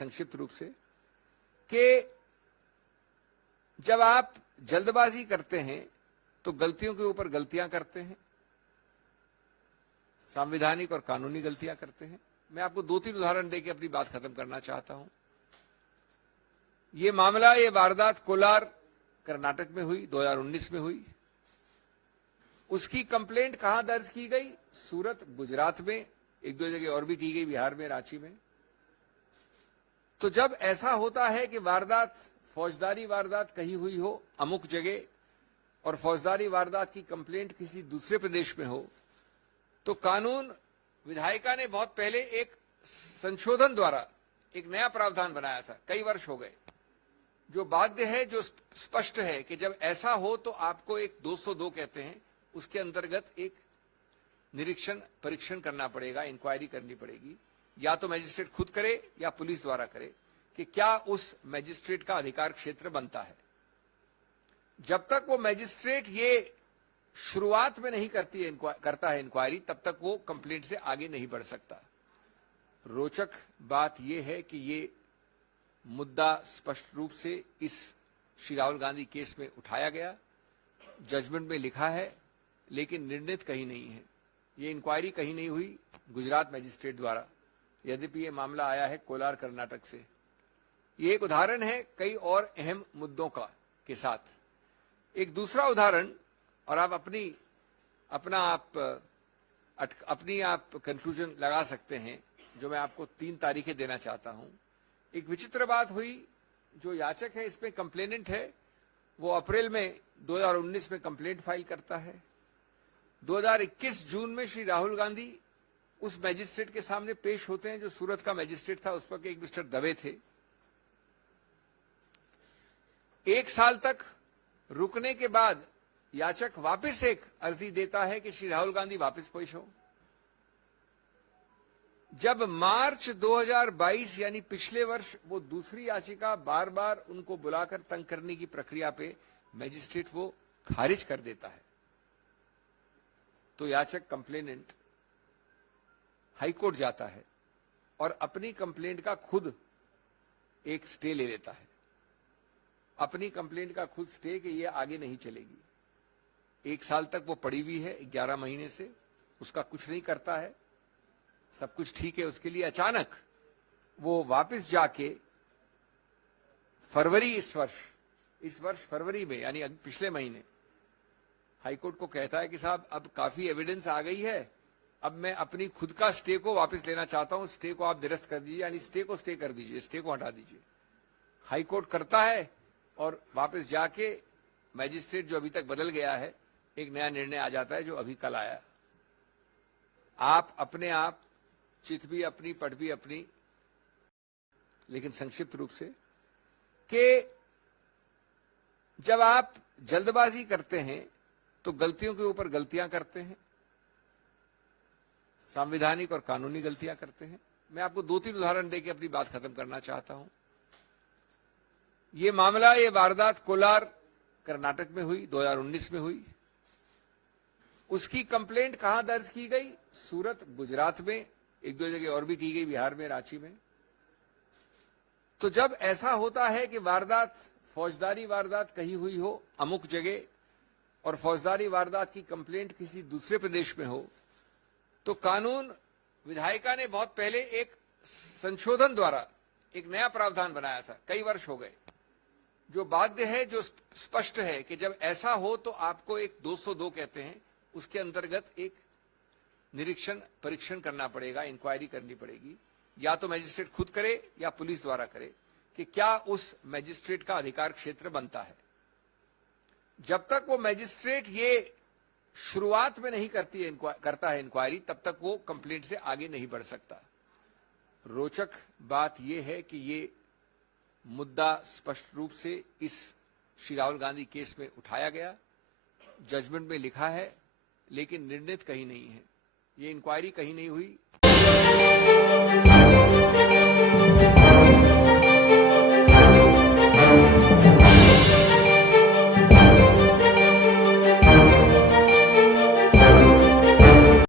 संक्षिप्त रूप से कि जब आप जल्दबाजी करते हैं तो गलतियों के ऊपर गलतियां करते हैं, संवैधानिक और कानूनी गलतियां करते हैं। मैं आपको 2-3 उदाहरण देकर अपनी बात खत्म करना चाहता हूं। ये वारदात कोलार कर्नाटक में हुई, 2019 में हुई। उसकी कंप्लेंट कहां दर्ज की गई? सूरत, गुजरात में, 1-2 जगह और भी की गई, बिहार में, रांची में। तो जब ऐसा होता है कि वारदात, फौजदारी वारदात कहीं हुई हो अमुक जगह और फौजदारी वारदात की कंप्लेंट किसी दूसरे प्रदेश में हो, तो कानून विधायिका ने बहुत पहले एक संशोधन द्वारा एक नया प्रावधान बनाया था, कई वर्ष हो गए, जो बाध्य है, जो स्पष्ट है कि जब ऐसा हो तो आपको एक 202 कहते हैं, उसके अंतर्गत एक निरीक्षण परीक्षण करना पड़ेगा, इंक्वायरी करनी पड़ेगी, या तो मजिस्ट्रेट खुद करे या पुलिस द्वारा करे कि क्या उस मजिस्ट्रेट का अधिकार क्षेत्र बनता है। जब तक वो मजिस्ट्रेट ये शुरुआत में नहीं करता है इंक्वायरी, तब तक वो कंप्लेंट से आगे नहीं बढ़ सकता। रोचक बात यह है कि ये मुद्दा स्पष्ट रूप से इस श्री राहुल गांधी केस में उठाया गया, जजमेंट में लिखा है, लेकिन निर्णित कहीं नहीं है। ये इंक्वायरी कहीं नहीं हुई गुजरात मजिस्ट्रेट द्वारा, यद्यपि ये मामला आया है कोलार कर्नाटक से। ये एक उदाहरण है कई और अहम मुद्दों का के साथ। एक दूसरा उदाहरण, और आप अपनी कंक्लूजन लगा सकते हैं, जो मैं आपको 3 तारीखें देना चाहता हूं। एक विचित्र बात हुई, जो याचक है, इसमें कंप्लेनेंट है, वो अप्रैल में 2019 में कंप्लेंट फाइल करता है। 2021 जून में श्री राहुल गांधी उस मैजिस्ट्रेट के सामने पेश होते हैं जो सूरत का मैजिस्ट्रेट था, उस पर एक मिस्टर दवे थे। 1 साल तक रुकने के बाद याचक वापस एक अर्जी देता है कि श्री राहुल गांधी वापस पेश हो। जब मार्च 2022 यानी पिछले वर्ष वो दूसरी याचिका बार बार उनको बुलाकर तंग करने की प्रक्रिया पे मैजिस्ट्रेट वो खारिज कर देता है, तो याचक कंप्लेनेंट हाईकोर्ट जाता है और अपनी कंप्लेंट का खुद एक स्टे ले लेता है। अपनी कंप्लेंट का खुद स्टे कि ये आगे नहीं चलेगी। 1 साल तक वो पड़ी हुई है, 11 महीने से उसका कुछ नहीं करता है, सब कुछ ठीक है उसके लिए। अचानक वो वापस जाके फरवरी इस वर्ष फरवरी में, यानी पिछले महीने, हाईकोर्ट को कहता है कि साहब अब काफी एविडेंस आ गई है, अब मैं अपनी खुद का स्टे को वापस लेना चाहता हूं, स्टे को आप निरस्त कर दीजिए, यानी स्टे को स्टे कर दीजिए, स्टे को हटा दीजिए। हाईकोर्ट करता है और वापस जाके मैजिस्ट्रेट जो अभी तक बदल गया है, एक नया निर्णय आ जाता है जो अभी कल आया। आप अपने आप चित भी अपनी, पढ़ भी अपनी, लेकिन संक्षिप्त रूप से कि जब आप जल्दबाजी करते हैं तो गलतियों के ऊपर गलतियां करते हैं, संवैधानिक और कानूनी गलतियां करते हैं। मैं आपको 2-3 उदाहरण देकर अपनी बात खत्म करना चाहता हूं। ये वारदात कोलार कर्नाटक में हुई, 2019 में हुई। उसकी कंप्लेंट कहां दर्ज की गई? सूरत, गुजरात में, 1-2 जगह और भी की गई, बिहार में, रांची में। तो जब ऐसा होता है कि वारदात, फौजदारी वारदात कहीं हुई हो अमुक जगह और फौजदारी वारदात की कंप्लेंट किसी दूसरे प्रदेश में हो, तो कानून विधायिका ने बहुत पहले एक संशोधन द्वारा एक नया प्रावधान बनाया था, कई वर्ष हो गए, जो बाध्य है, जो स्पष्ट है कि जब ऐसा हो तो आपको एक 202 कहते हैं, उसके अंतर्गत एक निरीक्षण परीक्षण करना पड़ेगा, इंक्वायरी करनी पड़ेगी, या तो मजिस्ट्रेट खुद करे या पुलिस द्वारा करे कि क्या उस मजिस्ट्रेट का अधिकार क्षेत्र बनता है। जब तक वो मजिस्ट्रेट ये शुरुआत में नहीं करता है इंक्वायरी, तब तक वो कंप्लेंट से आगे नहीं बढ़ सकता। रोचक बात यह है कि ये मुद्दा स्पष्ट रूप से इस श्री राहुल गांधी केस में उठाया गया, जजमेंट में लिखा है, लेकिन निर्णित कहीं नहीं है। ये इंक्वायरी कहीं नहीं हुई।